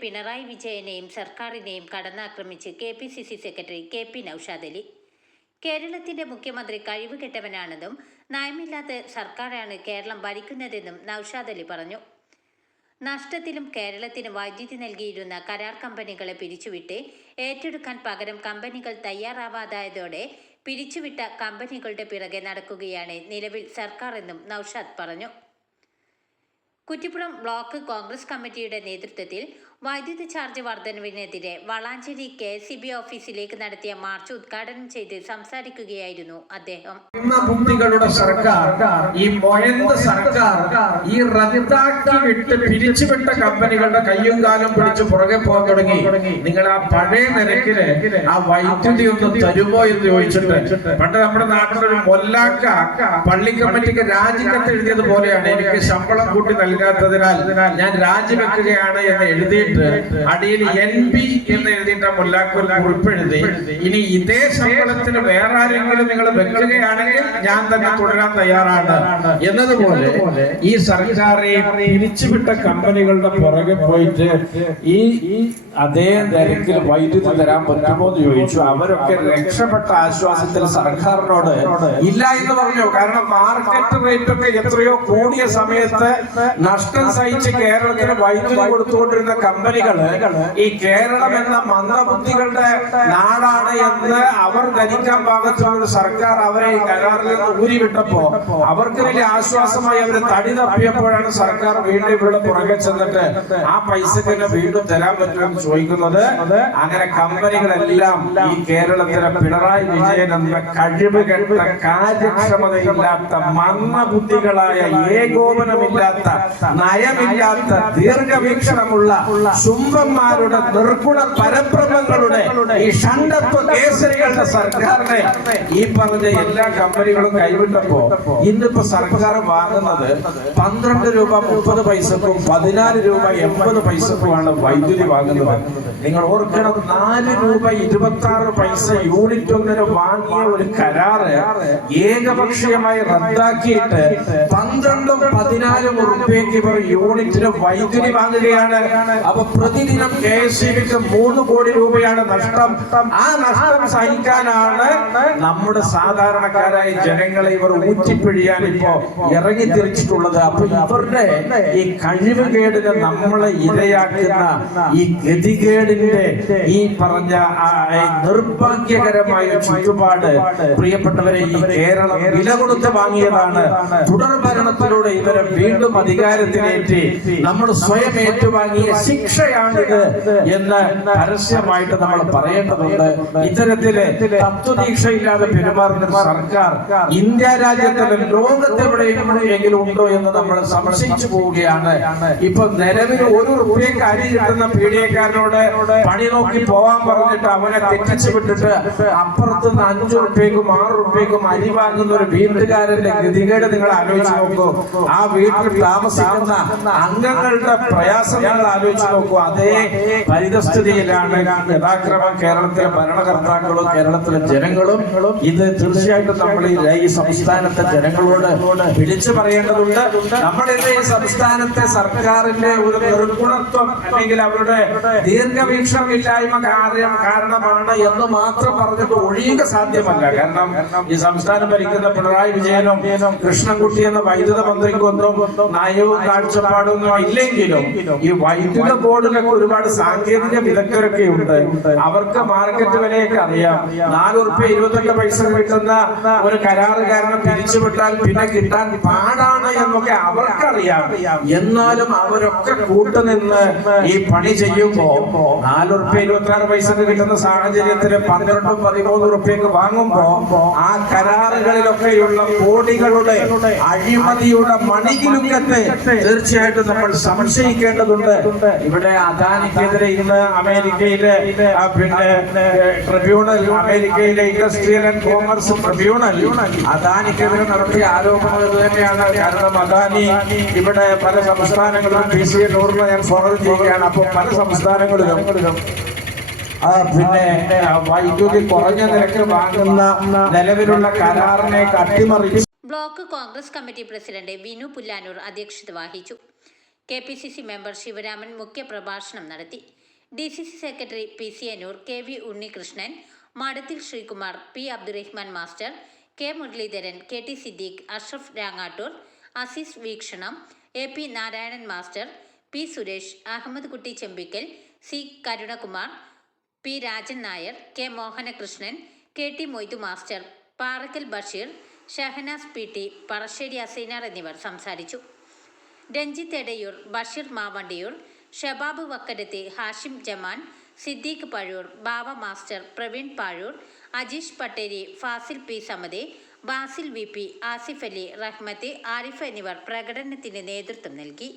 പിണറായി വിജയനെയും സർക്കാരിനെയും കടന്നാക്രമിച്ച് K P C C secretary K P Noushad Ali. കേരളത്തിന്റെ മുഖ്യമന്ത്രി കഴിവുകെട്ടവനാണെന്നും നയമില്ലാത്ത സർക്കാരാണ് കേരളം ഭരിക്കുന്നതെന്നും നൌഷാദ് അലി പറഞ്ഞു. നഷ്ടത്തിലും കേരളത്തിന് വൈദ്യുതി നൽകിയിരുന്ന കരാർ കമ്പനികളെ പിരിച്ചുവിട്ട് ഏറ്റെടുക്കാൻ പകരം കമ്പനികൾ തയ്യാറാവാതായതോടെ പിരിച്ചുവിട്ട കമ്പനികളുടെ പിറകെ നടക്കുകയാണ് നിലവിൽ സർക്കാർ എന്നും നൌഷാദ് പറഞ്ഞു. കുറ്റിപ്പുറം ബ്ലോക്ക് കോൺഗ്രസ് കമ്മിറ്റിയുടെ നേതൃത്വത്തിൽ വൈദ്യുതി ചാർജ് വർധനവിനെതിരെ വളാഞ്ചേരി കെ സി ബി ഓഫീസിലേക്ക് നടത്തിയ മാർച്ച് ഉദ്ഘാടനം ചെയ്ത് സംസാരിക്കുകയായിരുന്നു അദ്ദേഹം. ബുദ്ധികളുടെ സർക്കാർ ഈ സർക്കാർ ഈ വിട്ട് പിരിച്ചുവിട്ട കമ്പനികളുടെ കയ്യും കാലും പിടിച്ച് പുറകെ പോകാൻ തുടങ്ങി. നിങ്ങൾ ആ പഴയ നിരക്കിൽ ആ വൈദ്യുതി ഒന്ന് തരുമോ എന്ന് ചോദിച്ചിട്ട് പണ്ട് നമ്മുടെ നാട്ടിലൊരു മൊല്ലാക്ക പള്ളി കമ്മിറ്റിക്ക് രാജിക്കത്ത് എഴുതിയത് പോലെയാണ്. എനിക്ക് ശമ്പളം കൂട്ടി നൽകാത്തതിനാൽ ഞാൻ രാജിവെക്കുകയാണ് എന്ന് എഴുതിയിട്ട് അടിയിൽ എൻ പി എന്ന് എഴുതിയിട്ട് ആ മുല്ലാക്ക ഒരു കുറിപ്പ് എഴുതി ഇനി ഇതേ ശമ്പളത്തിന് വേറെ ആരെങ്കിലും നിങ്ങൾ വെക്കുകയാണെങ്കിൽ ഞാൻ തന്നെ തുടരാൻ തയ്യാറാണ്. എന്നതുപോലെ ഈ സർക്കാരെ പിരിച്ചുവിട്ട കമ്പനികളുടെ പുറകെ പോയിട്ട് ഈ അതേ നിരക്കിൽ വൈദ്യുതി തരാൻ പറ്റുമോ എന്ന് ചോദിച്ചു. അവരൊക്കെ രക്ഷപ്പെട്ട ആശ്വാസത്തിൽ സർക്കാരിനോട് ഇല്ല എന്ന് പറഞ്ഞു. കാരണം മാർക്കറ്റ് റേറ്റ് ഒക്കെ എത്രയോ കൂടിയ സമയത്ത് നഷ്ടം സഹിച്ച് കേരളത്തിന് വൈദ്യുതി കൊടുത്തുകൊണ്ടിരുന്ന കമ്പനികൾ ഈ കേരളം എന്ന മന്ദബുദ്ധികളുടെ നാടാണ് എന്ന് അവർ ധരിക്കാൻ പാകത്തിലുള്ള സർക്കാർ അവരെ കരാറിൽ നിന്ന് ഊരിവിട്ടപ്പോ അവർക്ക് വലിയ ആശ്വാസമായി അവർ തടി തപ്പിയപ്പോഴാണ് സർക്കാർ വീണ്ടും ഇവിടെ പുറകെ ചെന്നിട്ട് ആ പൈസക്ക് തന്നെ വീണ്ടും തരാൻ പറ്റുമെന്ന് ചോദിക്കുന്നത്? അങ്ങനെ കമ്പനികളെല്ലാം ഈ കേരളത്തിലെ പിണറായി വിജയൻ എന്ന കഴിവ് കെട്ട കാര്യക്ഷമതയില്ലാത്ത മന്ദബുദ്ധികളായ ഏകോപനമില്ലാത്ത നയമില്ലാത്ത ദീർഘവീക്ഷണമുള്ള ശുംഭന്മാരുടെ നിർഗുണ പരബ്രഹ്മങ്ങളുടെ ഈ ഷണ്ടത്വ കേസരികളുടെ സർക്കാരിനെ ഈ പറഞ്ഞ എല്ലാ കമ്പനികളും കൈവിട്ടപ്പോ ഇന്നിപ്പോ സർക്കാർ വാങ്ങുന്നത് പന്ത്രണ്ട് രൂപ മുപ്പത് പൈസക്കും പതിനാല് രൂപ എൺപത് പൈസക്കുമാണ് വൈദ്യുതി വാങ്ങുന്നത്. നിങ്ങൾ ഓർക്കണം നാല് രൂപ ഇരുപത്തി ആറ് പൈസ യൂണിറ്റ് ഒന്നിന് വാങ്ങിയ ഒരു കരാറ് ഏകപക്ഷീയമായി റദ്ദാക്കിയിട്ട് പന്ത്രണ്ടും പതിനാലും ഉറുപ്പ്യക്ക് ഇവർ യൂണിറ്റിന് വൈദ്യുതി വാങ്ങുകയാണ്. അപ്പൊ പ്രതിദിനം കെ എസ് മൂന്ന് കോടി രൂപയാണ് നഷ്ടം. ആ നഷ്ടം സഹിക്കാനാണ് നമ്മുടെ സാധാരണക്കാരായ ജനങ്ങളെ ഇവർ ഊറ്റിപ്പിഴിയാൻ ഇപ്പോ ഇറങ്ങി തിരിച്ചിട്ടുള്ളത്. അപ്പൊ ഇവരുടെ ഈ കഴിവുകേടിന് നമ്മളെ ഇരയാക്കുന്ന ഈ ഗതികേടിന്റെ ഈ പറഞ്ഞ നിർഭാഗ്യകരമായ ചുറ്റുപാട് പ്രിയപ്പെട്ടവരെ ഈ കേരളം വില കൊടുത്ത് വാങ്ങിയതാണ്. തുടർ ഭരണത്തിലൂടെ ഇവരെ വീണ്ടും അധികാരത്തിലേറ്റി നമ്മൾ സ്വയം ഏറ്റുവാങ്ങിയ ശിക്ഷയാണിത് എന്ന് പരസ്യമായിട്ട് നമ്മൾ പറയേണ്ടതുണ്ട്. ഇത്തരത്തിൽ തത്വദീക്ഷയില്ലാതെ പെരുമാറുന്ന സർക്കാർ ഇന്ത്യ രാജ്യത്തിലും ലോകത്തെവിടെയും എങ്കിലും ഉണ്ടോ എന്ന് നമ്മൾ സംശയിച്ചു പോവുകയാണ്. ഇപ്പൊ നിലവിൽ ഒരു റുപ്യക്ക് അരി കിട്ടുന്ന പീഡിയക്കാരനോട് പണി നോക്കി പോവാൻ പറഞ്ഞിട്ട് അവനെ തെറ്റിച്ചു വിട്ടിട്ട് അപ്പുറത്ത് നിന്ന് അഞ്ചു റുപ്യക്കും ആറ് റുപ്യക്കും അരി വാങ്ങുന്ന ഒരു വീട്ടുകാരന്റെ ഗതികേട് നിങ്ങൾ ആലോചിച്ച് നോക്കൂ. ആ വീട്ടിൽ താമസിക്കുന്ന അംഗങ്ങളുടെ പ്രയാസം നിങ്ങൾ ആലോചിച്ച് നോക്കൂ. അതേ പരിതസ്ഥിതിയിലാണ് യഥാക്രമം കേരളത്തിലെ ഭരണകർത്താക്കളും കേരളത്തിലെ ജനങ്ങളും. ഇത് തീർച്ചയായിട്ടും നമ്മൾ ഈ സംസ്ഥാനത്തെ ജനങ്ങളോട് വിളിച്ചു പറയേണ്ടതുണ്ട്. നമ്മളിന്ന് ഈ സംസ്ഥാനത്തെ സർക്കാരിന്റെ ഒരു നിർഗുണത്വം അല്ലെങ്കിൽ അവരുടെ ദീർഘവീക്ഷണമില്ലായ്മ കാര്യം കാരണമാണ് എന്ന് മാത്രം പറഞ്ഞിട്ട് ഒഴിയുക സാധ്യമല്ല. കാരണം ഈ സംസ്ഥാനം ഭരിക്കുന്ന പിണറായി വിജയനും കൃഷ്ണൻകുട്ടി എന്ന വൈദ്യുത മന്ത്രിക്കൊന്നും നയവും കാഴ്ചപ്പാടൊന്നും ഇല്ലെങ്കിലും ഈ വൈദ്യുത ബോർഡിലൊക്കെ ഒരുപാട് സാങ്കേതിക വിദഗ്ധരൊക്കെ ഉണ്ട്. അവർക്ക് മാർക്കറ്റ് വിലയൊക്കെ അറിയാം. നാല് ഉറുപ്പ്യ ഇരുപത്തൊക്കെ പൈസ കിട്ടുന്ന ഒരു കരാറുകാരനെ പിരിച്ചുവിട്ടാൽ പിന്നെ കിട്ടാൻ പാടാണ് എന്നൊക്കെ അവർക്കറിയാം. എന്നാലും അവരൊക്കെ കൂട്ടുനിന്ന് ഈ പണി ചെയ്യുമ്പോ നാല് ഉറുപ്പ്യ ഇരുപത്തി ആറ് പൈസക്ക് കിട്ടുന്ന സാഹചര്യത്തിൽ പന്ത്രണ്ടും പതിമൂന്ന് ഉറുപ്പ്യക്ക് വാങ്ങുമ്പോ ആ കരാറുകളിലൊക്കെയുള്ള കോടികളുടെ അഴിമതിയുടെ മണികിലുക്കത്തെ തീർച്ചയായിട്ടും നമ്മൾ സംശയിക്കേണ്ടതുണ്ട്. ഇവിടെ അദാനിക്കെതിരെ ഇന്ന് അമേരിക്കയിലെ പിന്നെ ട്രിബ്യൂണൽ അമേരിക്കയിലെ ഇൻഡസ്ട്രിയൽ ആൻഡ് കോമേഴ്സ് ട്രിബ്യൂണൽ അദാനിക്കെതിരെ നടത്തിയ ആരോപണം തന്നെയാണ്. കാരണം അദാനി ഇവിടെ പല സംസ്ഥാനങ്ങളിലും പി സി എ നൂറിന് ഞാൻ സ്വാഗതം ചെയ്യുകയാണ്. അപ്പോൾ പല സംസ്ഥാനങ്ങളിലും ആ, പിന്നെ ആ, വൈദ്യുതി കുറഞ്ഞ നിരക്കിൽ വാങ്ങുന്ന നിലവിലുള്ള കരാറിനെ കട്ടിമറിച്ച് block Congress committee president Vinu Pullanoor അധ്യക്ഷത വഹിച്ചു. K P C C member Sivaraman മുഖ്യപ്രഭാഷണം നടത്തി. D C C secretary P C Anoor K V Unnikrishnan Madathil Sreekumar P Abdurahman master K Muraleedharan K T Siddique Ashraf Rangattoor Azeez Veekshanam A P Narayanan master P Suresh Ahammed Kutty Chembikkal C Karunakumar P Rajan Nair K Mohanakrishnan K T Moidu master Parakkal Basheer Shahanas P T Parassery Asainar എന്നിവർ സംസാരിച്ചു. Ranjith Edayur Basheer Mavandiyur Shabab Vakkarathi Hashim Jaman Siddique Pazhur Baba master Praveen Pazhur Ajeesh Patteri Fasil P Samathi Basil V P Asif Ali Rahmath Arif എന്നിവർ പ്രകടനത്തിന് നേതൃത്വം നൽകി.